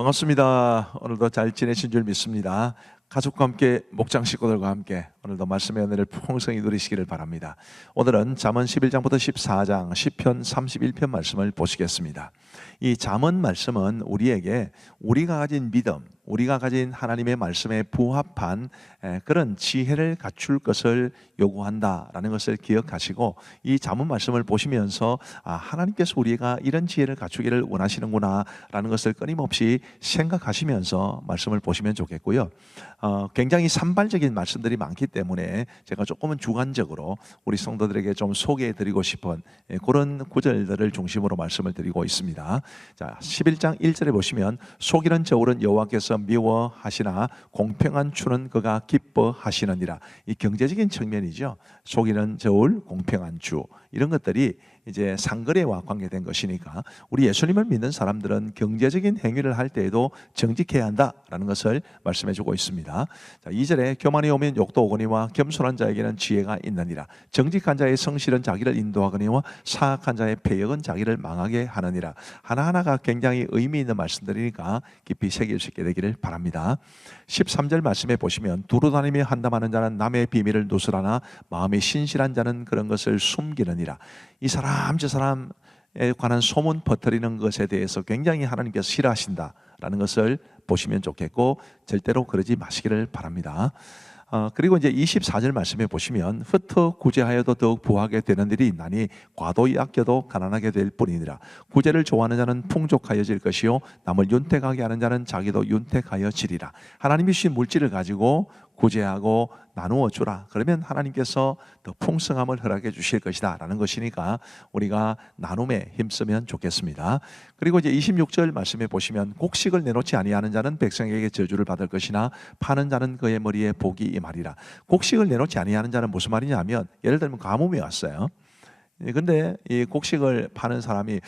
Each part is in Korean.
반갑습니다. 오늘도 잘 지내신 줄 믿습니다. 가족과 함께 목장 식구들과 함께 오늘도 말씀의 은혜를 풍성히 누리시기를 바랍니다. 오늘은 잠언 11장부터 14장 시편 31편 말씀을 보시겠습니다. 이 잠언 말씀은 우리에게 우리가 가진 믿음, 우리가 가진 하나님의 말씀에 부합한 그런 지혜를 갖출 것을 요구한다라는 것을 기억하시고, 이 잠언 말씀을 보시면서 하나님께서 우리가 이런 지혜를 갖추기를 원하시는구나 라는 것을 끊임없이 생각하시면서 말씀을 보시면 좋겠고요. 굉장히 산발적인 말씀들이 많기 때문에 제가 조금은 주관적으로 우리 성도들에게 좀 소개해드리고 싶은 그런 구절들을 중심으로 말씀을 드리고 있습니다. 자, 11장 1절에 보시면 속이는 저울은 여호와께서 미워하시나 공평한 추는 그가 기뻐하시느니라. 이 경제적인 측면이죠. 속이는 저울, 공평한 주, 이런 것들이 이제 상거래와 관계된 것이니까 우리 예수님을 믿는 사람들은 경제적인 행위를 할 때에도 정직해야 한다라는 것을 말씀해 주고 있습니다. 자, 2절에 교만이 오면 욕도 오거니와 겸손한 자에게는 지혜가 있느니라. 정직한 자의 성실은 자기를 인도하거니와 사악한 자의 패역은 자기를 망하게 하느니라. 하나하나가 굉장히 의미 있는 말씀들이니까 깊이 새길 수 있게 되기를 바랍니다. 13절 말씀에 보시면 두루 다니며 한담하는 자는 남의 비밀을 누설하나 마음이 신실한 자는 그런 것을 숨기느니라. 이 사람 저 사람에 관한 소문 퍼뜨리는 것에 대해서 굉장히 하나님께서 싫어하신다라는 것을 보시면 좋겠고, 절대로 그러지 마시기를 바랍니다. 그리고 이제 24절 말씀에 보시면 흩어 구제하여도 더욱 부하게 되는 일이 있나니 과도히 아껴도 가난하게 될 뿐이니라. 구제를 좋아하는 자는 풍족하여질 것이요 남을 윤택하게 하는 자는 자기도 윤택하여지리라. 하나님이 주신 물질을 가지고 구제하고 나누어 주라. 그러면 하나님께서 더 풍성함을 허락해 주실 것이다 라는 것이니까 우리가 나눔에 힘쓰면 좋겠습니다. 그리고 이제 26절 말씀에 보시면 곡식을 내놓지 아니하는 자는 백성에게 저주를 받을 것이나 파는 자는 그의 머리에 복이 임하리라. 곡식을 내놓지 아니하는 자는 무슨 말이냐면, 예를 들면 가뭄이 왔어요. 근데 이 곡식을 파는 사람이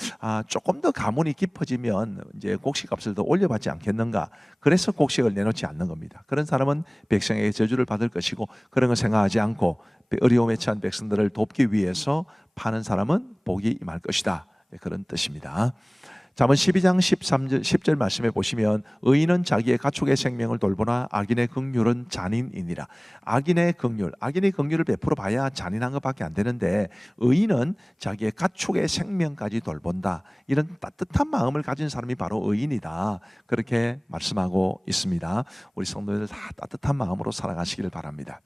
조금 더 가문이 깊어지면 이제 곡식값을 더 올려받지 않겠는가, 그래서 곡식을 내놓지 않는 겁니다. 그런 사람은 백성에게 저주를 받을 것이고, 그런 걸 생각하지 않고 어려움에 처한 백성들을 돕기 위해서 파는 사람은 복이 임할 것이다, 그런 뜻입니다. 잠언 12장 13절 10절 말씀에 보시면 의인은 자기의 가축의 생명을 돌보나 악인의 긍휼은 잔인이니라. 악인의 긍휼을 베풀어 봐야 잔인한 것밖에 안 되는데, 의인은 자기의 가축의 생명까지 돌본다. 이런 따뜻한 마음을 가진 사람이 바로 의인이다, 그렇게 말씀하고 있습니다. 우리 성도들 다 따뜻한 마음으로 살아가시기를 바랍니다.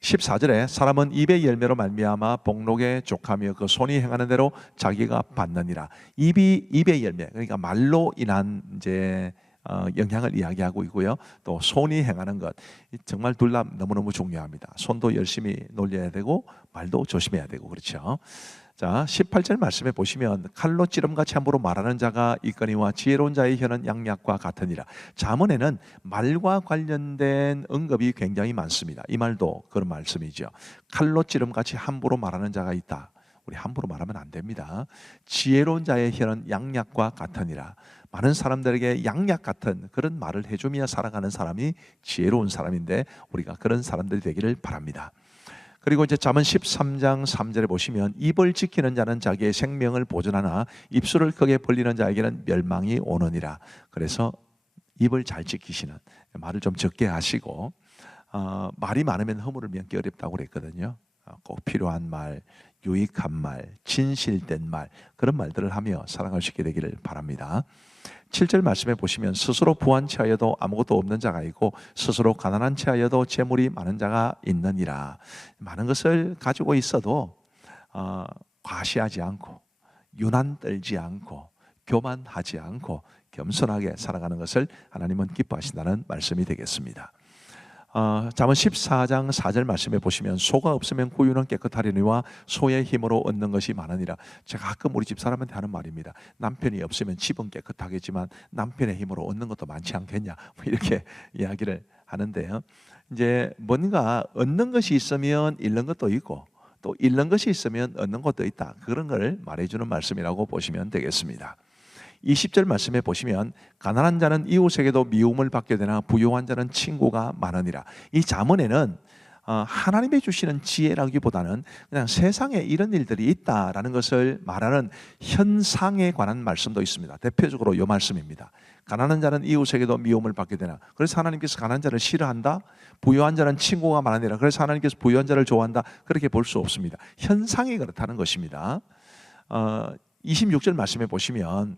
14절에 사람은 입의 열매로 말미암아 복록에 족하며 그 손이 행하는 대로 자기가 받느니라. 입의 열매, 그러니까 말로 인한 이제 영향을 이야기하고 있고요. 또 손이 행하는 것, 정말 둘 다 너무너무 중요합니다. 손도 열심히 놀려야 되고 말도 조심해야 되고, 그렇죠. 자, 18절 말씀에 보시면 칼로 찌름같이 함부로 말하는 자가 있거니와 지혜로운 자의 혀는 양약과 같으니라. 잠언에는 말과 관련된 언급이 굉장히 많습니다. 이 말도 그런 말씀이죠. 칼로 찌름같이 함부로 말하는 자가 있다. 우리 함부로 말하면 안 됩니다. 지혜로운 자의 혀는 양약과 같으니라. 많은 사람들에게 양약 같은 그런 말을 해주며 살아가는 사람이 지혜로운 사람인데, 우리가 그런 사람들이 되기를 바랍니다. 그리고 이제 잠언 13장 3절에 보시면 입을 지키는 자는 자기의 생명을 보존하나 입술을 크게 벌리는 자에게는 멸망이 오느니라. 그래서 입을 잘 지키시는, 말을 좀 적게 하시고, 말이 많으면 허물을 면기 어렵다고 그랬거든요. 꼭 필요한 말, 유익한 말, 진실된 말, 그런 말들을 하며 살아갈 수 있게 되기를 바랍니다. 7절 말씀에 보시면 스스로 부한 체하여도 아무것도 없는 자가 있고 스스로 가난한 체하여도 재물이 많은 자가 있느니라. 많은 것을 가지고 있어도 과시하지 않고 유난 떨지 않고 교만하지 않고 겸손하게 살아가는 것을 하나님은 기뻐하신다는 말씀이 되겠습니다. 잠언 14장 4절 말씀에 보시면 소가 없으면 구유는 깨끗하려니와 소의 힘으로 얻는 것이 많으니라. 제가 가끔 우리 집 사람한테 하는 말입니다. 남편이 없으면 집은 깨끗하겠지만 남편의 힘으로 얻는 것도 많지 않겠냐, 이렇게 이야기를 하는데요. 이제 뭔가 얻는 것이 있으면 잃는 것도 있고 또 잃는 것이 있으면 얻는 것도 있다, 그런 걸 말해주는 말씀이라고 보시면 되겠습니다. 20절 말씀에 보시면 가난한 자는 이웃에게도 미움을 받게 되나 부유한 자는 친구가 많으니라. 이 잠언에는 하나님이 주시는 지혜라기보다는 그냥 세상에 이런 일들이 있다라는 것을 말하는 현상에 관한 말씀도 있습니다. 대표적으로 이 말씀입니다. 가난한 자는 이웃에게도 미움을 받게 되나. 그래서 하나님께서 가난한 자를 싫어한다. 부유한 자는 친구가 많으니라. 그래서 하나님께서 부유한 자를 좋아한다. 그렇게 볼 수 없습니다. 현상이 그렇다는 것입니다. 26절 말씀에 보시면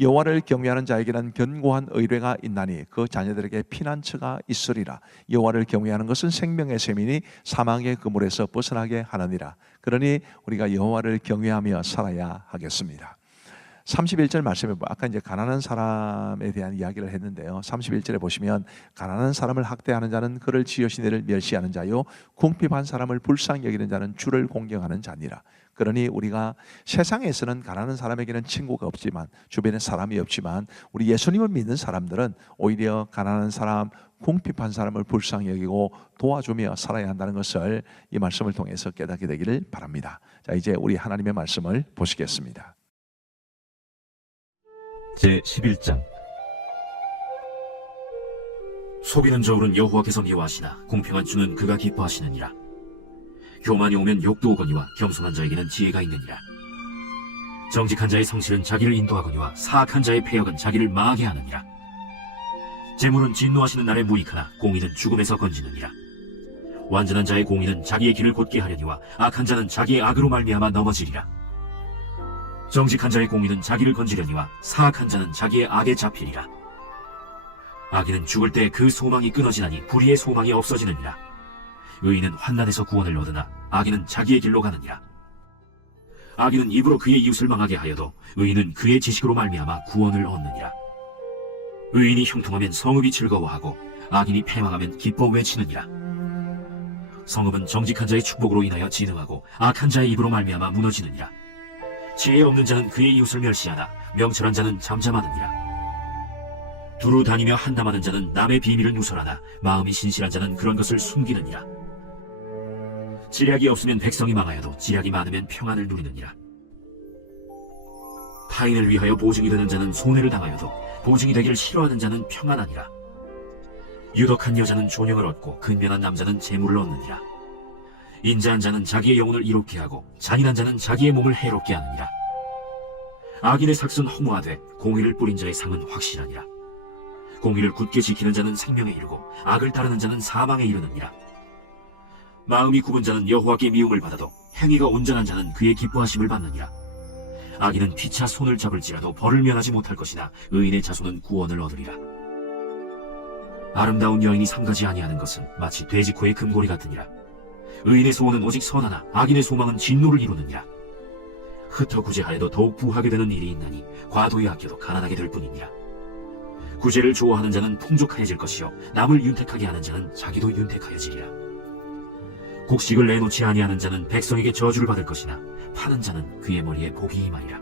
여호와를 경외하는 자에게는 견고한 의뢰가 있나니 그 자녀들에게 피난처가 있으리라. 여호와를 경외하는 것은 생명의 셈이니 사망의 그물에서 벗어나게 하느니라. 그러니 우리가 여호와를 경외하며 살아야 하겠습니다. 31절 말씀에 아까 이제 가난한 사람에 대한 이야기를 했는데요. 31절에 보시면 가난한 사람을 학대하는 자는 그를 지으신 이를 멸시하는 자요 궁핍한 사람을 불쌍히 여기는 자는 주를 공경하는 자니라. 그러니 우리가 세상에서는 가난한 사람에게는 친구가 없지만 주변에 사람이 없지만 우리 예수님을 믿는 사람들은 오히려 가난한 사람, 궁핍한 사람을 불쌍히 여기고 도와주며 살아야 한다는 것을 이 말씀을 통해서 깨닫게 되기를 바랍니다. 자, 이제 우리 하나님의 말씀을 보시겠습니다. 제11장. 소비는 저울은 여호와께서 미워하시나 공평한 주는 그가 기뻐하시느니라. 교만이 오면 욕도 오거니와 겸손한 자에게는 지혜가 있느니라. 정직한 자의 성실은 자기를 인도하거니와 사악한 자의 패역은 자기를 망하게 하느니라. 재물은 진노하시는 날에 무익하나 공의는 죽음에서 건지느니라. 완전한 자의 공의는 자기의 길을 곧게 하려니와 악한 자는 자기의 악으로 말미암아 넘어지리라. 정직한 자의 공의는 자기를 건지려니와 사악한 자는 자기의 악에 잡히리라. 악인은 죽을 때 그 소망이 끊어지나니 불의의 소망이 없어지느니라. 의인은 환난에서 구원을 얻으나 악인은 자기의 길로 가느니라. 악인은 입으로 그의 이웃을 망하게 하여도 의인은 그의 지식으로 말미암아 구원을 얻느니라. 의인이 형통하면 성읍이 즐거워하고 악인이 패망하면 기뻐 외치느니라. 성읍은 정직한 자의 축복으로 인하여 진흥하고 악한 자의 입으로 말미암아 무너지느니라. 지혜 없는 자는 그의 이웃을 멸시하나 명철한 자는 잠잠하느니라. 두루 다니며 한담하는 자는 남의 비밀을 누설하나 마음이 신실한 자는 그런 것을 숨기느니라. 지략이 없으면 백성이 망하여도 지략이 많으면 평안을 누리느니라. 타인을 위하여 보증이 되는 자는 손해를 당하여도 보증이 되기를 싫어하는 자는 평안하니라. 유덕한 여자는 존영을 얻고 근면한 남자는 재물을 얻느니라. 인자한 자는 자기의 영혼을 이롭게 하고 잔인한 자는 자기의 몸을 해롭게 하느니라. 악인의 삭은 허무하되 공의를 뿌린 자의 상은 확실하니라. 공의를 굳게 지키는 자는 생명에 이르고 악을 따르는 자는 사망에 이르느니라. 마음이 굽은 자는 여호와께 미움을 받아도 행위가 온전한 자는 그의 기뻐하심을 받느니라. 악인은 피차 손을 잡을지라도 벌을 면하지 못할 것이나 의인의 자손은 구원을 얻으리라. 아름다운 여인이 삼가지 아니하는 것은 마치 돼지코의 금고리 같으니라. 의인의 소원은 오직 선하나 악인의 소망은 진노를 이루느니라. 흩어 구제하여도 더욱 부하게 되는 일이 있나니 과도히 아껴도 가난하게 될 뿐이니라. 구제를 좋아하는 자는 풍족해질 것이요 남을 윤택하게 하는 자는 자기도 윤택하여지리라. 곡식을 내놓지 아니하는 자는 백성에게 저주를 받을 것이나 파는 자는 그의 머리에 복이 임하리라.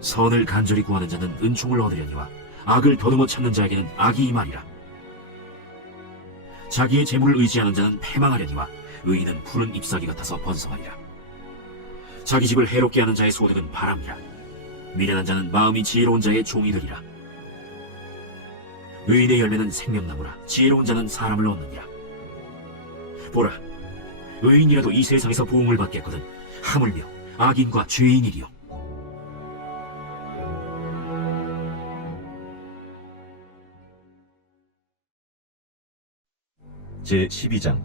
선을 간절히 구하는 자는 은총을 얻으려니와 악을 더듬어 찾는 자에게는 악이 임하리라. 자기의 재물을 의지하는 자는 패망하려니와 의인은 푸른 잎사귀 같아서 번성하리라. 자기 집을 해롭게 하는 자의 소득은 바람이라. 미련한 자는 마음이 지혜로운 자의 종이 되리라. 의인의 열매는 생명나무라. 지혜로운 자는 사람을 얻느니라. 보라, 의인이라도 이 세상에서 보응을 받겠거든 하물며 악인과 죄인이리요. 제12장.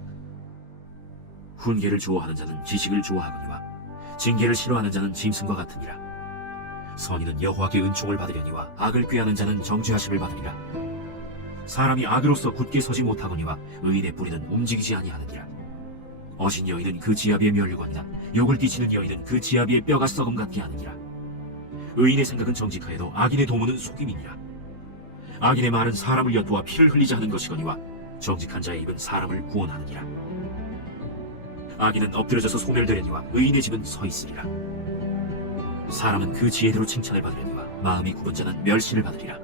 훈계를 좋아하는 자는 지식을 좋아하거니와 징계를 싫어하는 자는 짐승과 같으니라. 선인은 여호와께 은총을 받으려니와 악을 꾀하는 자는 정죄하심을 받으리라. 사람이 악으로서 굳게 서지 못하거니와 의인의 뿌리는 움직이지 아니하느니라. 어신 여인은 그 지아비의 멸류관이나 욕을 끼치는 여인은 그 지아비의 뼈가 썩음 같게 하느니라. 의인의 생각은 정직하여도 악인의 도모는 속임이니라. 악인의 말은 사람을 엿보아 피를 흘리자 하는 것이거니와 정직한 자의 입은 사람을 구원하느니라. 악인은 엎드려져서 소멸되려니와 의인의 집은 서 있으리라. 사람은 그 지혜대로 칭찬을 받으려니와 마음이 굽은 자는 멸시를 받으리라.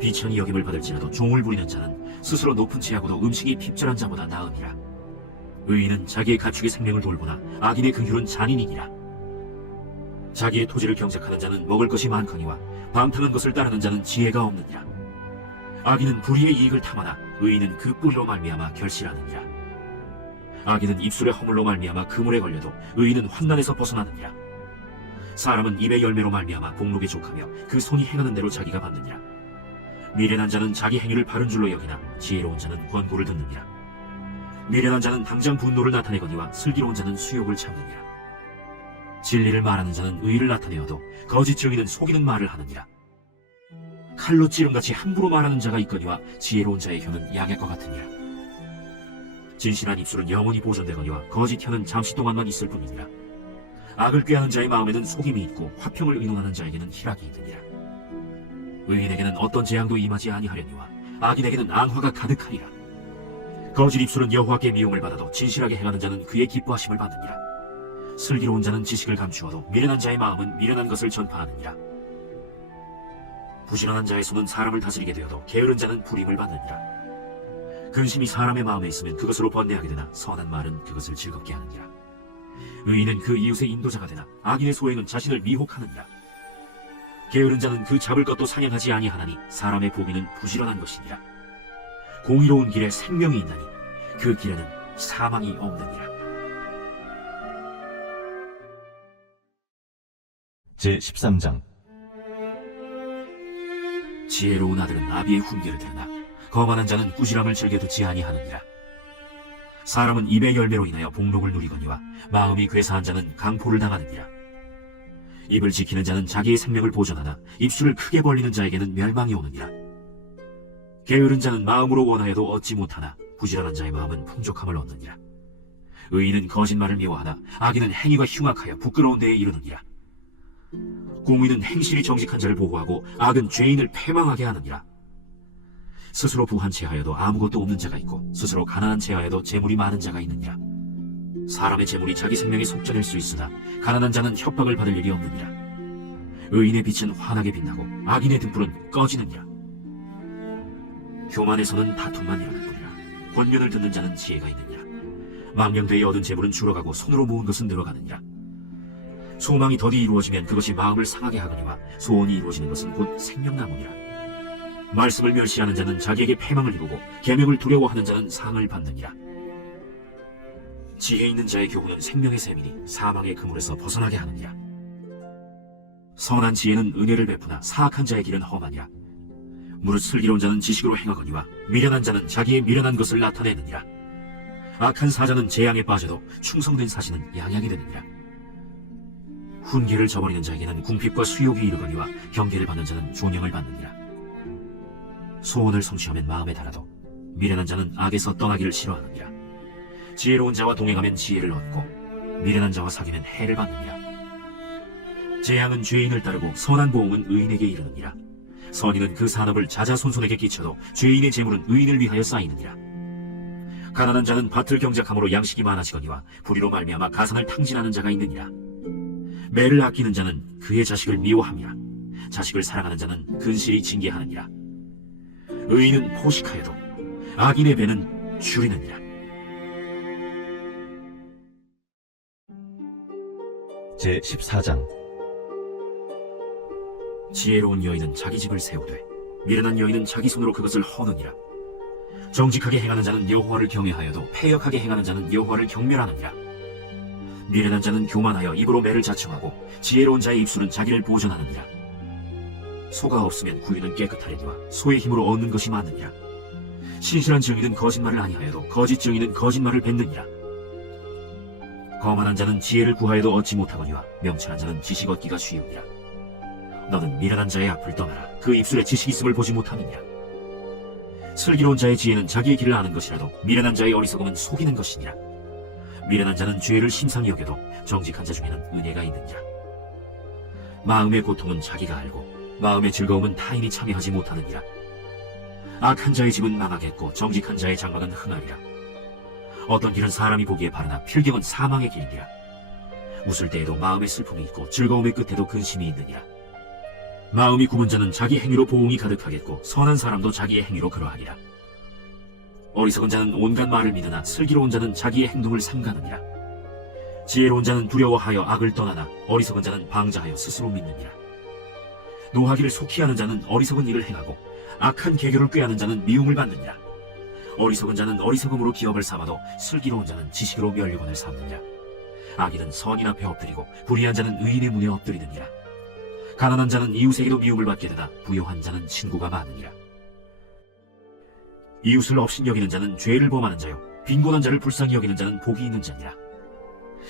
비천히 여김을 받을지라도 종을 부리는 자는 스스로 높은 지하고도 음식이 핍절한 자보다 나으니라. 의인은 자기의 가축의 생명을 돌보나 악인의 긍휼은 잔인이니라. 자기의 토지를 경작하는 자는 먹을 것이 많거니와 방탕한 것을 따르는 자는 지혜가 없느니라. 악인은 불의의 이익을 탐하나 의인은 그 뿌리로 말미암아 결실하느니라. 악인은 입술의 허물로 말미암아 그물에 걸려도 의인은 환난에서 벗어나느니라. 사람은 입의 열매로 말미암아 복록에 족하며 그 손이 행하는 대로 자기가 받느니라. 미련한 자는 자기 행위를 바른 줄로 여기나 지혜로운 자는 권고를 듣느니라. 미련한 자는 당장 분노를 나타내거니와 슬기로운 자는 수욕을 참느니라. 진리를 말하는 자는 의를 나타내어도 거짓 증인은 속이는 말을 하느니라. 칼로 찌름같이 함부로 말하는 자가 있거니와 지혜로운 자의 혀는 약액과 같으니라. 진실한 입술은 영원히 보존되거니와 거짓 혀는 잠시 동안만 있을 뿐이니라. 악을 꾀하는 자의 마음에는 속임이 있고 화평을 의논하는 자에게는 희락이 있느니라. 의인에게는 어떤 재앙도 임하지 아니하려니와 악인에게는 앙화가 가득하리라. 거짓 입술은 여호와께 미움을 받아도 진실하게 행하는 자는 그의 기뻐하심을 받느니라. 슬기로운 자는 지식을 감추어도 미련한 자의 마음은 미련한 것을 전파하느니라. 부지런한 자의 손은 사람을 다스리게 되어도 게으른 자는 불임을 받느니라. 근심이 사람의 마음에 있으면 그것으로 번뇌하게 되나 선한 말은 그것을 즐겁게 하느니라. 의인은 그 이웃의 인도자가 되나 악인의 소행은 자신을 미혹하느니라. 게으른 자는 그 잡을 것도 사냥하지 아니하나니 사람의 보기는 부지런한 것이니라. 공의로운 길에 생명이 있나니 그 길에는 사망이 없느니라. 제13장. 지혜로운 아들은 아비의 훈계를 들으나 거만한 자는 꾸지람을 즐겨 듣지 아니하느니라. 사람은 입의 열매로 인하여 복록을 누리거니와 마음이 괴사한 자는 강포를 당하느니라. 입을 지키는 자는 자기의 생명을 보존하나 입술을 크게 벌리는 자에게는 멸망이 오느니라. 게으른 자는 마음으로 원하여도 얻지 못하나 부지런한 자의 마음은 풍족함을 얻느니라. 의인은 거짓말을 미워하나 악인은 행위가 흉악하여 부끄러운 데에 이르느니라. 공의는 행실이 정직한 자를 보호하고 악은 죄인을 패망하게 하느니라. 스스로 부한 채하여도 아무것도 없는 자가 있고 스스로 가난한 채하여도 재물이 많은 자가 있느니라. 사람의 재물이 자기 생명에 속전일 수 있으나 가난한 자는 협박을 받을 일이 없느니라. 의인의 빛은 환하게 빛나고 악인의 등불은 꺼지느니라. 교만에서는 다툼만 일어날 뿐이라. 권면을 듣는 자는 지혜가 있느니라. 망령되이 얻은 재물은 줄어가고 손으로 모은 것은 늘어가느니라. 소망이 더디 이루어지면 그것이 마음을 상하게 하거니와 소원이 이루어지는 것은 곧 생명나무니라. 말씀을 멸시하는 자는 자기에게 패망을 이루고 계명을 두려워하는 자는 상을 받느니라. 지혜 있는 자의 교훈은 생명의 샘이니 사망의 그물에서 벗어나게 하느니라. 선한 지혜는 은혜를 베푸나 사악한 자의 길은 험하니라. 무릇 슬기로운 자는 지식으로 행하거니와 미련한 자는 자기의 미련한 것을 나타내느니라. 악한 사자는 재앙에 빠져도 충성된 사신은 양약이 되느니라. 훈계를 저버리는 자에게는 궁핍과 수욕이 이르거니와 경계를 받는 자는 존영을 받느니라. 소원을 성취하면 마음에 달아도 미련한 자는 악에서 떠나기를 싫어하느니라. 지혜로운 자와 동행하면 지혜를 얻고 미련한 자와 사귀면 해를 받느니라. 재앙은 죄인을 따르고 선한 보응은 의인에게 이르느니라. 선인은 그 산업을 자자손손에게 끼쳐도 죄인의 재물은 의인을 위하여 쌓이느니라. 가난한 자는 밭을 경작함으로 양식이 많아지거니와 불의로 말미암아 가산을 탕진하는 자가 있느니라. 매를 아끼는 자는 그의 자식을 미워함이라. 자식을 사랑하는 자는 근실이 징계하느니라. 의인은 포식하여도 악인의 배는 줄이느니라. 제14장. 지혜로운 여인은 자기 집을 세우되 미련한 여인은 자기 손으로 그것을 허느니라. 정직하게 행하는 자는 여호와를 경외하여도 패역하게 행하는 자는 여호와를 경멸하느니라. 미련한 자는 교만하여 입으로 매를 자청하고 지혜로운 자의 입술은 자기를 보존하느니라. 소가 없으면 구유는 깨끗하려니와 소의 힘으로 얻는 것이 많느니라. 신실한 증인은 거짓말을 아니하여도 거짓 증인은 거짓말을 뱉느니라. 거만한 자는 지혜를 구하여도 얻지 못하거니와 명철한 자는 지식 얻기가 쉬우니라. 너는 미련한 자의 앞을 떠나라. 그 입술에 지식이 있음을 보지 못하느니라. 슬기로운 자의 지혜는 자기의 길을 아는 것이라도 미련한 자의 어리석음은 속이는 것이니라. 미련한 자는 죄를 심상히 여겨도 정직한 자 중에는 은혜가 있느니라. 마음의 고통은 자기가 알고 마음의 즐거움은 타인이 참여하지 못하느니라. 악한 자의 집은 망하겠고 정직한 자의 장막은 흥하리라. 어떤 길은 사람이 보기에 바르나 필경은 사망의 길이니라. 웃을 때에도 마음의 슬픔이 있고 즐거움의 끝에도 근심이 있느니라. 마음이 굽은 자는 자기 행위로 보응이 가득하겠고 선한 사람도 자기의 행위로 그러하리라. 어리석은 자는 온갖 말을 믿으나 슬기로운 자는 자기의 행동을 삼가느니라. 지혜로운 자는 두려워하여 악을 떠나나 어리석은 자는 방자하여 스스로 믿느니라. 노하기를 속히 하는 자는 어리석은 일을 행하고 악한 계교를 꾀하는 자는 미움을 받느니라. 어리석은 자는 어리석음으로 기업을 삼아도 슬기로운 자는 지식으로 면류관을 삼느니라. 악인은 선인 앞에 엎드리고 불의한 자는 의인의 문에 엎드리느니라. 가난한 자는 이웃에게도 미움을 받게 되나 부요한 자는 친구가 많으니라. 이웃을 업신여기는 자는 죄를 범하는 자요 빈곤한 자를 불쌍히 여기는 자는 복이 있는 자니라.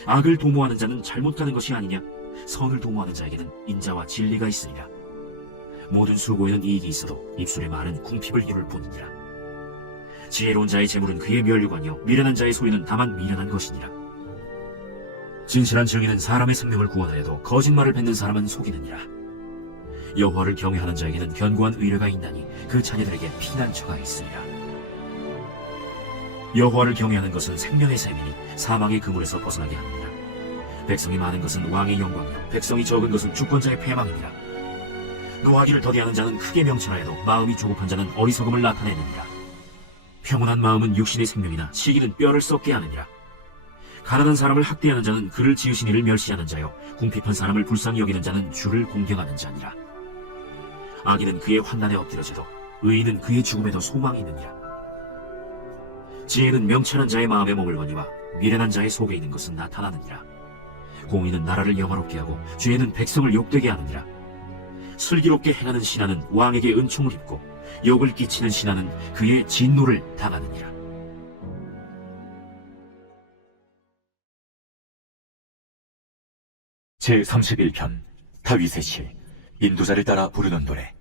악을 도모하는 자는 잘못 가는 것이 아니냐? 선을 도모하는 자에게는 인자와 진리가 있으리라. 모든 수고에는 이익이 있어도 입술의 말은 궁핍을 이룰 뿐이니라. 지혜로운 자의 재물은 그의 면류관이요 미련한 자의 소유는 다만 미련한 것이니라. 진실한 증인은 사람의 생명을 구원하여도 거짓말을 뱉는 사람은 속이느니라. 여호와를 경외하는 자에게는 견고한 의뢰가 있나니 그 자녀들에게 피난처가 있으리라. 여호와를 경외하는 것은 생명의 샘이니 사망의 그물에서 벗어나게 하느니라. 백성이 많은 것은 왕의 영광이요 백성이 적은 것은 주권자의 패망이니라. 노하기를 더디하는 자는 크게 명철하여도 마음이 조급한 자는 어리석음을 나타내느니라. 평온한 마음은 육신의 생명이나 시기는 뼈를 썩게 하느니라. 가난한 사람을 학대하는 자는 그를 지으신 이를 멸시하는 자요 궁핍한 사람을 불쌍히 여기는 자는 주를 공경하는 자니라. 악인은 그의 환난에 엎드려져도 의인은 그의 죽음에도 소망이 있느니라. 지혜는 명철한 자의 마음에 몸을 거니와 미련한 자의 속에 있는 것은 나타나느니라. 공의는 나라를 영화롭게 하고 죄는 백성을 욕되게 하느니라. 슬기롭게 행하는 신하는 왕에게 은총을 입고 욕을 끼치는 신하는 그의 진노를 당하느니라. 제31편 다윗의 시 인도자를 따라 부르는 노래.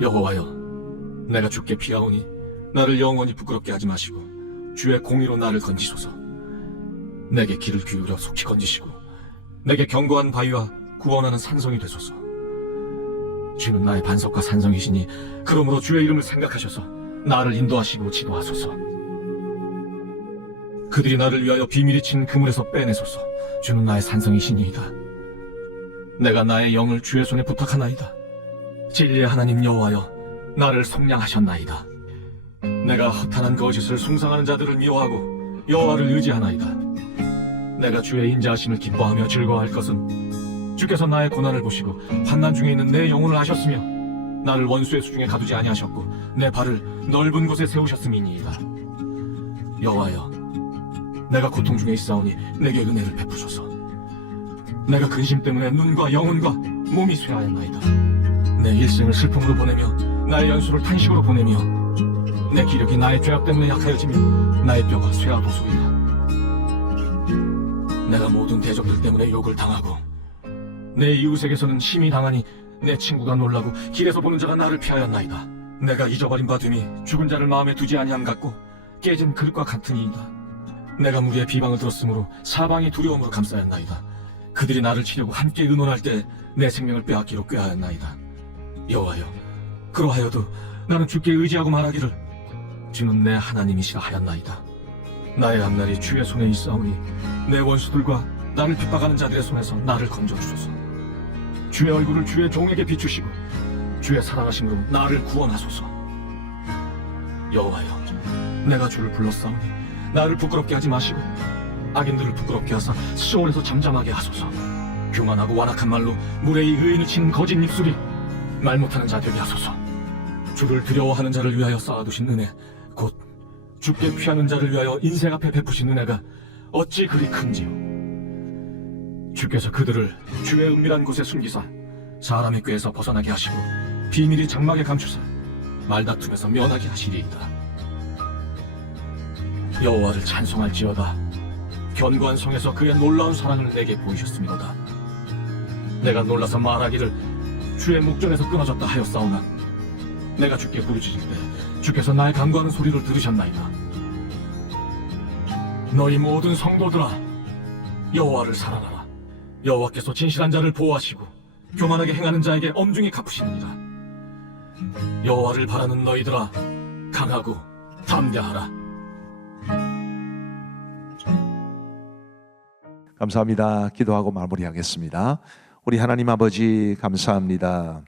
여호와여, 내가 주께 피하오니 나를 영원히 부끄럽게 하지 마시고 주의 공의로 나를 건지소서. 내게 귀를 기울여 속히 건지시고 내게 견고한 바위와 구원하는 산성이 되소서. 주는 나의 반석과 산성이시니 그러므로 주의 이름을 생각하셔서 나를 인도하시고 지도하소서. 그들이 나를 위하여 비밀이 친 그물에서 빼내소서. 주는 나의 산성이시니이다. 내가 나의 영을 주의 손에 부탁하나이다. 진리의 하나님 여호와여, 나를 속량하셨나이다. 내가 허탄한 거짓을 숭상하는 자들을 미워하고 여호와를 의지하나이다. 내가 주의 인자하심을 기뻐하며 즐거워할 것은 주께서 나의 고난을 보시고 환난 중에 있는 내 영혼을 아셨으며 나를 원수의 수중에 가두지 아니하셨고 내 발을 넓은 곳에 세우셨음이니이다. 여호와여, 내가 고통 중에 있사오니 내게 은혜를 베푸소서. 내가 근심 때문에 눈과 영혼과 몸이 쇠하였나이다. 내 일생을 슬픔으로 보내며 나의 연수를 탄식으로 보내며 내 기력이 나의 죄악 때문에 약하여지며 나의 뼈가 쇠하도소이다. 내가 모든 대적들 때문에 욕을 당하고 내 이웃에게서는 심히 당하니 내 친구가 놀라고 길에서 보는 자가 나를 피하였나이다. 내가 잊어버린 바 됨이 죽은 자를 마음에 두지 아니함 같고 깨진 그릇과 같으니이다. 내가 무리의 비방을 들었으므로 사방이 두려움으로 감싸였나이다. 그들이 나를 치려고 함께 의논할 때 내 생명을 빼앗기로 꾀하였나이다. 여호와여, 그러하여도 나는 주께 의지하고 말하기를 주는 내 하나님이시라 하였나이다. 나의 앞날이 주의 손에 있사오니 내 원수들과 나를 핍박하는 자들의 손에서 나를 건져주소서. 주의 얼굴을 주의 종에게 비추시고 주의 사랑하심으로 나를 구원하소서. 여호와여, 내가 주를 불렀사오니 나를 부끄럽게 하지 마시고 악인들을 부끄럽게 하사 시온에서 잠잠하게 하소서. 교만하고 완악한 말로 무례히 의인을 치는 거짓 입술이 말 못하는 자 되게 하소서. 주를 두려워하는 자를 위하여 쌓아두신 은혜, 곧 주께 피하는 자를 위하여 인생 앞에 베푸신 은혜가 어찌 그리 큰지요. 주께서 그들을 주의 은밀한 곳에 숨기사 사람의 꾀에서 벗어나게 하시고 비밀이 장막에 감추사 말다툼에서 면하게 하시리이다. 여호와를 찬송할지어다. 견고한 성에서 그의 놀라운 사랑을 내게 보이셨음이로다. 내가 놀라서 말하기를 주의 목전에서 끊어졌다 하였사오나 내가 주께 부르짖을 때 주께서 나의 간구하는 소리를 들으셨나이다. 너희 모든 성도들아, 여호와를 사랑하라. 여호와께서 진실한 자를 보호하시고 교만하게 행하는 자에게 엄중히 갚으시느니라. 여호와를 바라는 너희들아, 강하고 담대하라. 감사합니다. 기도하고 마무리하겠습니다. 우리 하나님 아버지 감사합니다.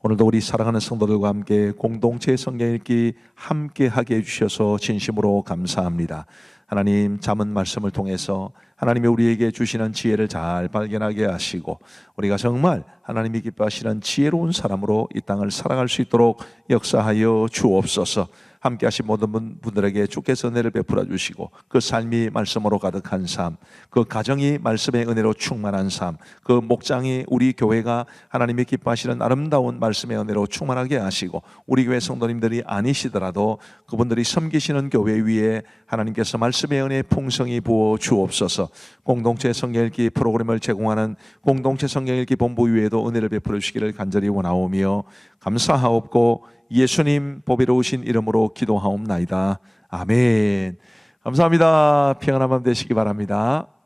오늘도 우리 사랑하는 성도들과 함께 공동체 성경 읽기 함께 하게 해주셔서 진심으로 감사합니다. 하나님 잠언 말씀을 통해서 하나님이 우리에게 주시는 지혜를 잘 발견하게 하시고 우리가 정말 하나님이 기뻐하시는 지혜로운 사람으로 이 땅을 살아갈 수 있도록 역사하여 주옵소서. 함께 하신 모든 분들에게 주께서 은혜를 베풀어 주시고 그 삶이 말씀으로 가득한 삶, 그 가정이 말씀의 은혜로 충만한 삶, 그 목장이 우리 교회가 하나님이 기뻐하시는 아름다운 말씀의 은혜로 충만하게 하시고 우리 교회 성도님들이 아니시더라도 그분들이 섬기시는 교회 위에 하나님께서 말씀의 은혜의 풍성이 부어 주옵소서. 공동체 성경읽기 프로그램을 제공하는 공동체 성경읽기 본부 위에도 은혜를 베풀어 주시기를 간절히 원하오며 감사하옵고 예수님 보배로우신 이름으로 기도하옵나이다. 아멘. 감사합니다. 평안한 밤 되시기 바랍니다.